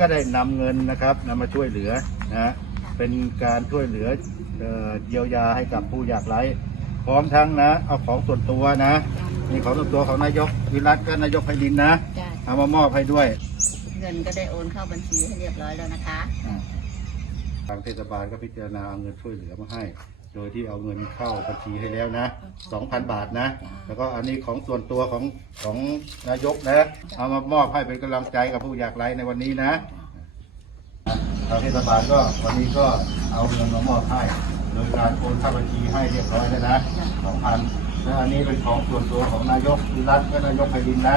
ก็ได้นำเงินนะครับนำมาช่วยเหลือนะเป็นการช่วยเหลือเอ่อเยียวยาให้กับผู้ยากไร้พร้อมทั้งนะ เอาของส่วนตัวนะนี่ของส่วนตัวของนายกวิรัตก็นายกไพลินนะจ้ะเอามามอบให้ด้วย เงินก็ได้โอนเข้าบัญชีให้เรียบร้อยแล้วนะคะทางเทศบาลก็พิจารณาเอาเงินช่วยเหลือมาให้ โดยที่เอาเงินเข้าบัญชีให้แล้วนะ2,000 บาทนะ แล้วก็อันนี้ของส่วนตัวของของนายกนะ เอามามอบให้เป็นกำลังใจกับผู้ยากไร้ในวันนี้นะทางเทศบาลก็วันนี้ก็เอาเงินมามอบให้ โดยการโอนเข้าบัญชีให้เรียบร้อยแล้วนะ2,000และอันนี้เป็นของส่วนตัวของนายกวิรัตและนายกไพรินทร์นะ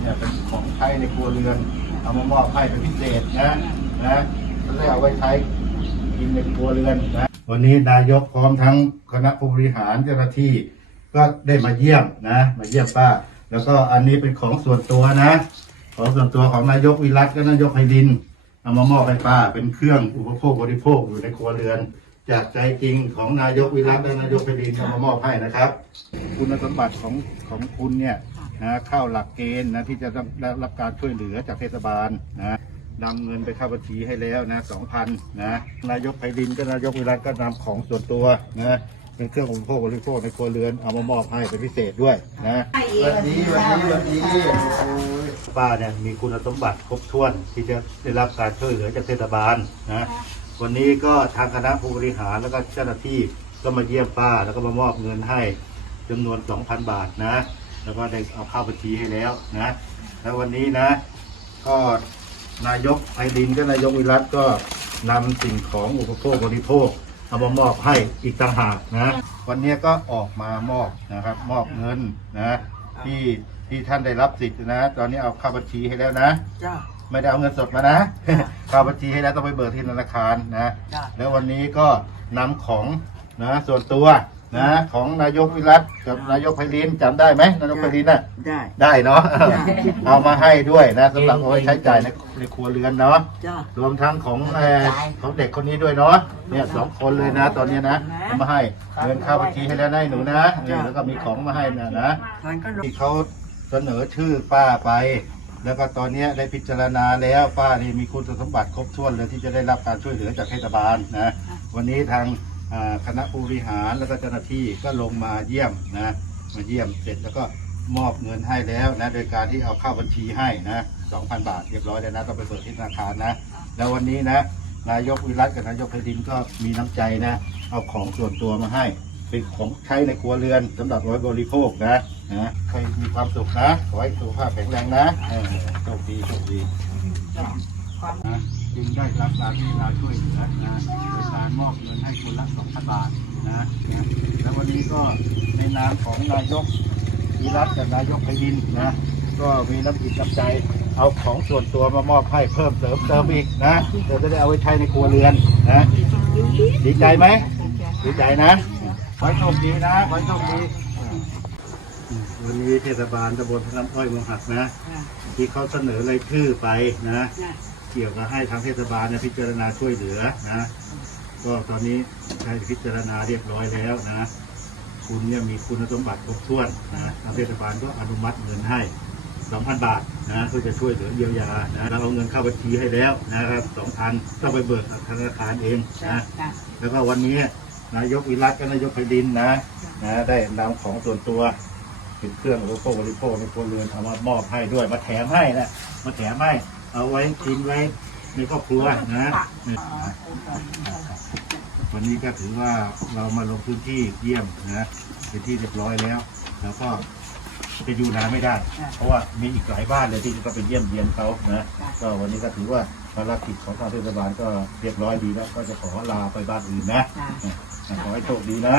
เนี่ยเป็นของใช้ในครัวเรือนเอามามอบให้เป็นพิเศษนะนะแล้วได้เอาไว้ใช้กินในครัวเรือนนะ วันนี้นายกพร้อมทั้งคณะผู้บริหารเจ้าหน้าที่ ก็ได้มาเยี่ยมนะ มาเยี่ยมป้า แล้วก็อันนี้เป็นของส่วนตัวนะ ของส่วนตัวของนายกวิรัตและนายกไพดินเอามามอบให้ป้าเป็นเครื่องอุปโภคบริโภคอยู่ในครัวเรือน จากใจจริงของนายกวิรัตและนายกไพดินเอามามอบให้นะครับ คุณสมบัติของของคุณเนี่ยนะเข้าหลักเกณฑ์นะที่จะได้รับการช่วยเหลือจากเทศบาลนะ นำเงินไปเข้าบัญชีให้แล้วนะสองพันนะนายกไพดินก็นายกวิรัตก็นำของส่วนตัวนะเป็นเครื่องอุปโภคบริโภคในครัวเรือนเอามามอบให้เป็นพิเศษด้วยนะวันนี้วันนี้วันนี้โอ้ยป้าเนี่ยมีคุณสมบัติครบถ้วนที่จะได้รับการช่วยเหลือจากเทศบาลนะวันนี้ก็ทางคณะผู้บริหารแล้วก็เจ้าหน้าที่ก็มาเยี่ยมป้าแล้วก็มามอบเงินให้จำนวน 2,000 บาทนะ แล้วก็ได้เอาเข้าบัญชีให้แล้วนะ แล้ววันนี้นะ ก็ นายกไพดินก็นายกวิรัตก็นำสิ่งของอุปโภคบริโภคเอามามอบให้อีกต่างหากนะ วันนี้ก็ออกมามอบนะครับ มอบเงินนะที่ที่ท่านได้รับสิทธิ์นะ ตอนนี้เอาเข้าบัญชีให้แล้วนะ จ้า ไม่ได้เอาเงินสดมานะ เข้าบัญชีให้แล้วต้องไปเบิกที่ธนาคารนะ จ้ะ แล้ววันนี้ก็นำของนะส่วนตัว นะของนายกวิรัตกับนายกไพลินจำได้ไหมนายกไพลินน่ะได้ได้เนาะเอามาให้ด้วยนะสำหรับเอาไว้ใช้จ่ายในในครัวเรือนเนาะจ้ารวมทั้งของเอ่อของเด็กคนนี้ด้วยเนาะเนี่ยสองคนเลยนะ ตอนนี้นะเอามาให้เงินเข้าบัญชีให้แล้วนะให้หนูนะเออแล้วก็มีของมาให้นะนะ ทานก็ลงที่เขาเสนอชื่อป้าไป แล้วก็ตอนนี้ได้พิจารณาแล้วป้านี่มีคุณสมบัติครบถ้วนเลยที่จะได้รับการช่วยเหลือจากเทศบาลนะ วันนี้ทางอ่า คณะผู้บริหารแล้วก็เจ้าหน้าที่ก็ลงมาเยี่ยมนะมาเยี่ยมเสร็จแล้วก็มอบเงินให้แล้วนะโดยการที่เอาเข้าบัญชีให้นะ2,000บาทเรียบร้อยแล้วนะต้องไปเปิดที่ธนาคารนะ แล้ววันนี้นะนายกวิรัตกับนายกไพดินก็มีน้ำใจนะ เอาของส่วนตัวมาให้ เป็นของใช้ในครัวเรือนสำหรับไว้บริโภคนะนะใครมีความสุขนะขอให้สุขภาพแข็งแรงนะโชคดีโชคดี งได้รับการที่เราช่วยเหลือนะโดยการมอบเงินให้คนละ2,000บาทนะแล้ววันนี้ก็ในนามของนายกวิรัตกับนายกพดินนะก็มีน้ำจิตน้ำใจเอาของส่วนตัวมามอบให้เพิ่มเติมเติมอีกนะเดี๋ยวจะได้เอาไว้ใช้ในครัวเรือนนะดีใจไหมดีใจนะขอให้โชคดีนะขอให้โชคดีวันนี้เทศบาลตำบลพระน้ำอ้อยเมืองหักนะ ที่เขาเสนอรายชื่อไปนะ เกี่ยวกับให้ทางเทศบาลเนี่ยพิจารณาช่วยเหลือนะก็ตอนนี้ได้พิจารณาเรียบร้อยแล้วนะคุณเนี่ยมีคุณสมบัติครบถ้วนนะทางเทศบาลก็อนุมัติเงินให้ 2,000 บาทนะเพื่อจะช่วยเหลือเยียวยานะเราเอาเงินเข้าบัญชีให้แล้วนะครับ2,000ต้องไปเบิกกับธนาคารเองนะแล้วก็วันนี้นายกวิรัตกับนายกไพดินนะนะได้นำของส่วนตัวเป็นเครื่องอุปโภคบริโภคในครัวเรือนเอามามอบให้ด้วยมาแถมให้นะมาแถมให้ เอาไว้กินไว้ในครอบครัวนะนี่นะวันนี้ก็ถือว่าเรามาลงพื้นที่เยี่ยมนะเป็นที่เรียบร้อยแล้ว แล้วก็จะอยู่นานไม่ได้ เพราะว่ามีอีกหลายบ้านเลยที่จะต้องไปเยี่ยมเยียนเขานะก็วันนี้ก็ถือว่าภารกิจของทางเทศบาลก็เรียบร้อยดีแล้ว ก็จะขอลาไปบ้านอื่นนะนะขอให้โชคดีนะ